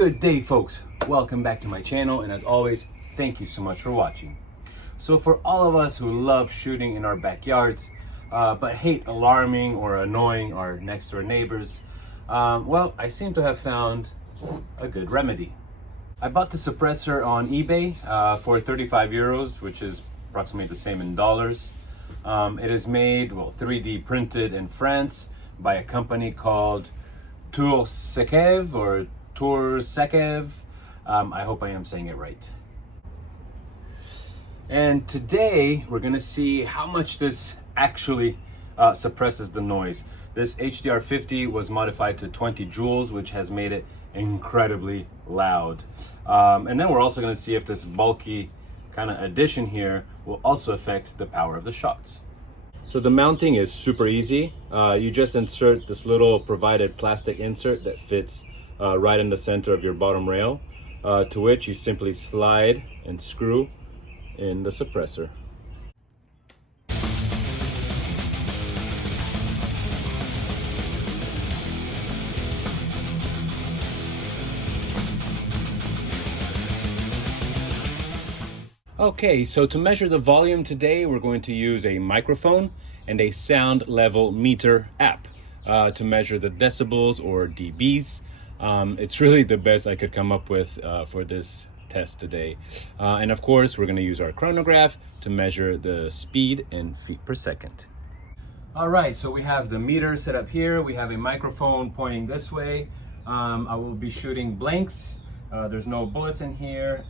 Good day, folks. Welcome back to my channel, and as always, thank you so much for watching. So for all of us who love shooting in our backyards, but hate alarming or annoying our next door neighbors, well, I seem to have found a good remedy. I bought the suppressor on eBay for 35 euros, which is approximately the same in dollars. It is made, well, 3D printed in France by a company called Tursekev or Tursekev. I hope I am saying it right. And today we're gonna see how much this actually suppresses the noise. This HDR50 was modified to 20 joules, which has made it incredibly loud. And then we're also gonna see if this bulky kind of addition here will also affect the power of the shots. So the mounting is super easy. You just insert this little provided plastic insert that fits right in the center of your bottom rail, to which you simply slide and screw in the suppressor. Okay, so to measure the volume today, we're going to use a microphone and a sound level meter app to measure the decibels or dBs. It's really the best I could come up with for this test today. And of course, we're gonna use our chronograph to measure the speed in feet per second. All right, so we have the meter set up here. We have a microphone pointing this way. I will be shooting blanks. There's no bullets in here.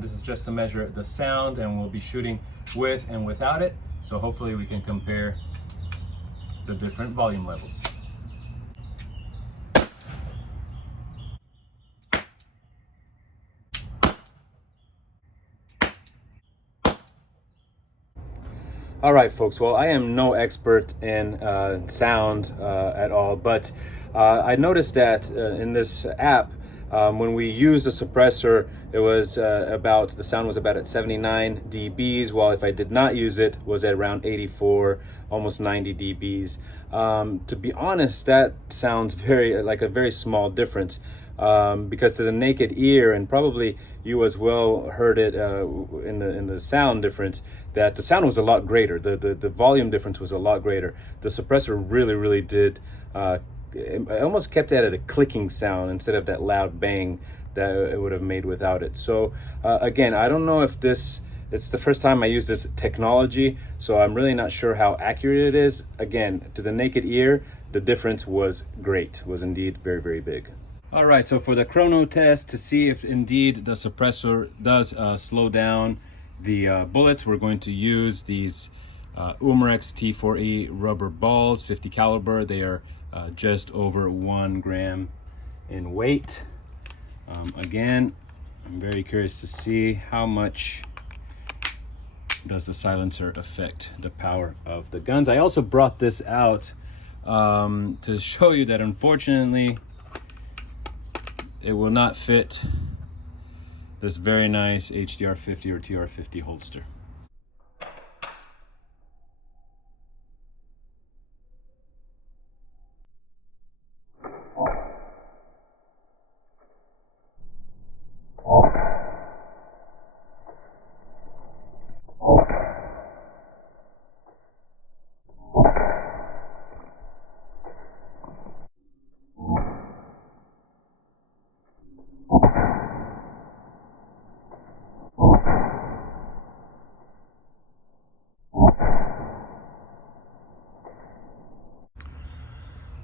This is just to measure the sound, and we'll be shooting with and without it. So hopefully we can compare the different volume levels. All right, folks, well, I am no expert in sound at all, but I noticed that in this app, when we used the suppressor, it was the sound was about at 79 dBs, while if I did not use it, was at around 84, almost 90 dBs. To be honest, that sounds like a very small difference, because to the naked ear, and probably you as well heard it in the sound difference, that the sound was a lot greater. The volume difference was a lot greater. The suppressor really did. I almost kept it at a clicking sound instead of that loud bang that it would have made without it. So again, I don't know if it's the first time I use this technology, so I'm really not sure how accurate it is. Again, to the naked ear, the difference was great, was indeed very big. All right, so for the chrono test to see if indeed the suppressor does slow down the bullets, we're going to use these Umarex T4E rubber balls, 50 caliber. They are just over 1 gram in weight. Again, I'm very curious to see how much does the silencer affect the power of the guns. I also brought this out to show you that unfortunately it will not fit this very nice HDR50 or TR50 holster.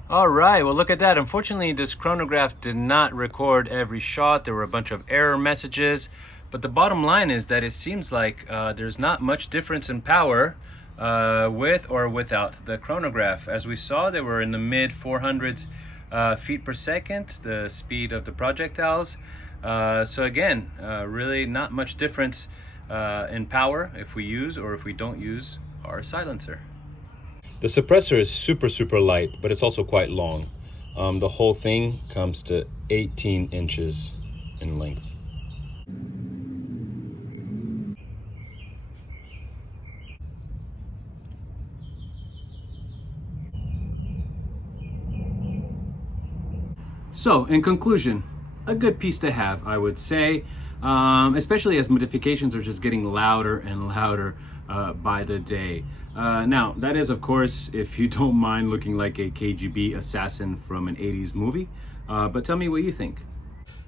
All right, well, look at that. Unfortunately, this chronograph did not record every shot. There were a bunch of error messages, but the bottom line is that it seems like there's not much difference in power with or without the chronograph. As we saw, they were in the mid 400s feet per second, the speed of the projectiles. So again, really not much difference in power if we use or if we don't use our silencer. The suppressor is super light, but it's also quite long. The whole thing comes to 18 inches in length. So, in conclusion, a good piece to have, I would say, especially as modifications are just getting louder and louder by the day. Now, that is, of course, if you don't mind looking like a KGB assassin from an 80s movie, but tell me what you think.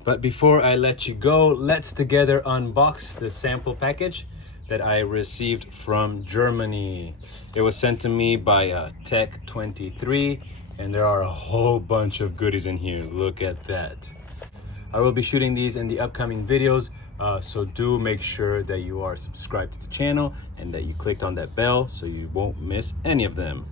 But before I let you go, let's together unbox the sample package that I received from Germany. It was sent to me by Tech23, and there are a whole bunch of goodies in here. Look at that. I will be shooting these in the upcoming videos, so do make sure that you are subscribed to the channel and that you clicked on that bell so you won't miss any of them.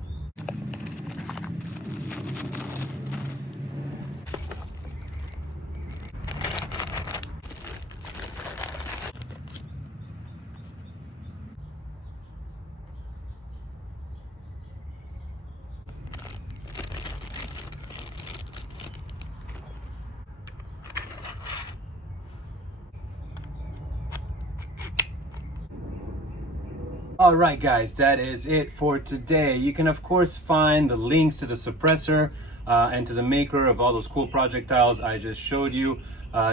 All right, guys, that is it for today. You can, of course, find the links to the suppressor and to the maker of all those cool projectiles I just showed you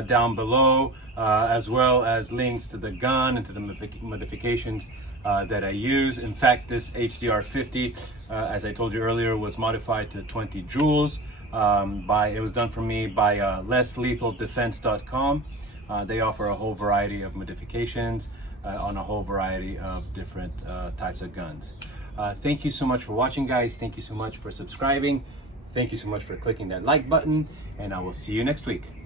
down below, as well as links to the gun and to the modifications that I use. In fact, this HDR50, as I told you earlier, was modified to 20 joules. It was done for me by LessLethalDefense.com. They offer a whole variety of modifications on a whole variety of different types of guns. Thank you so much for watching, guys. Thank you so much for subscribing. Thank you so much for clicking that like button, and I will see you next week.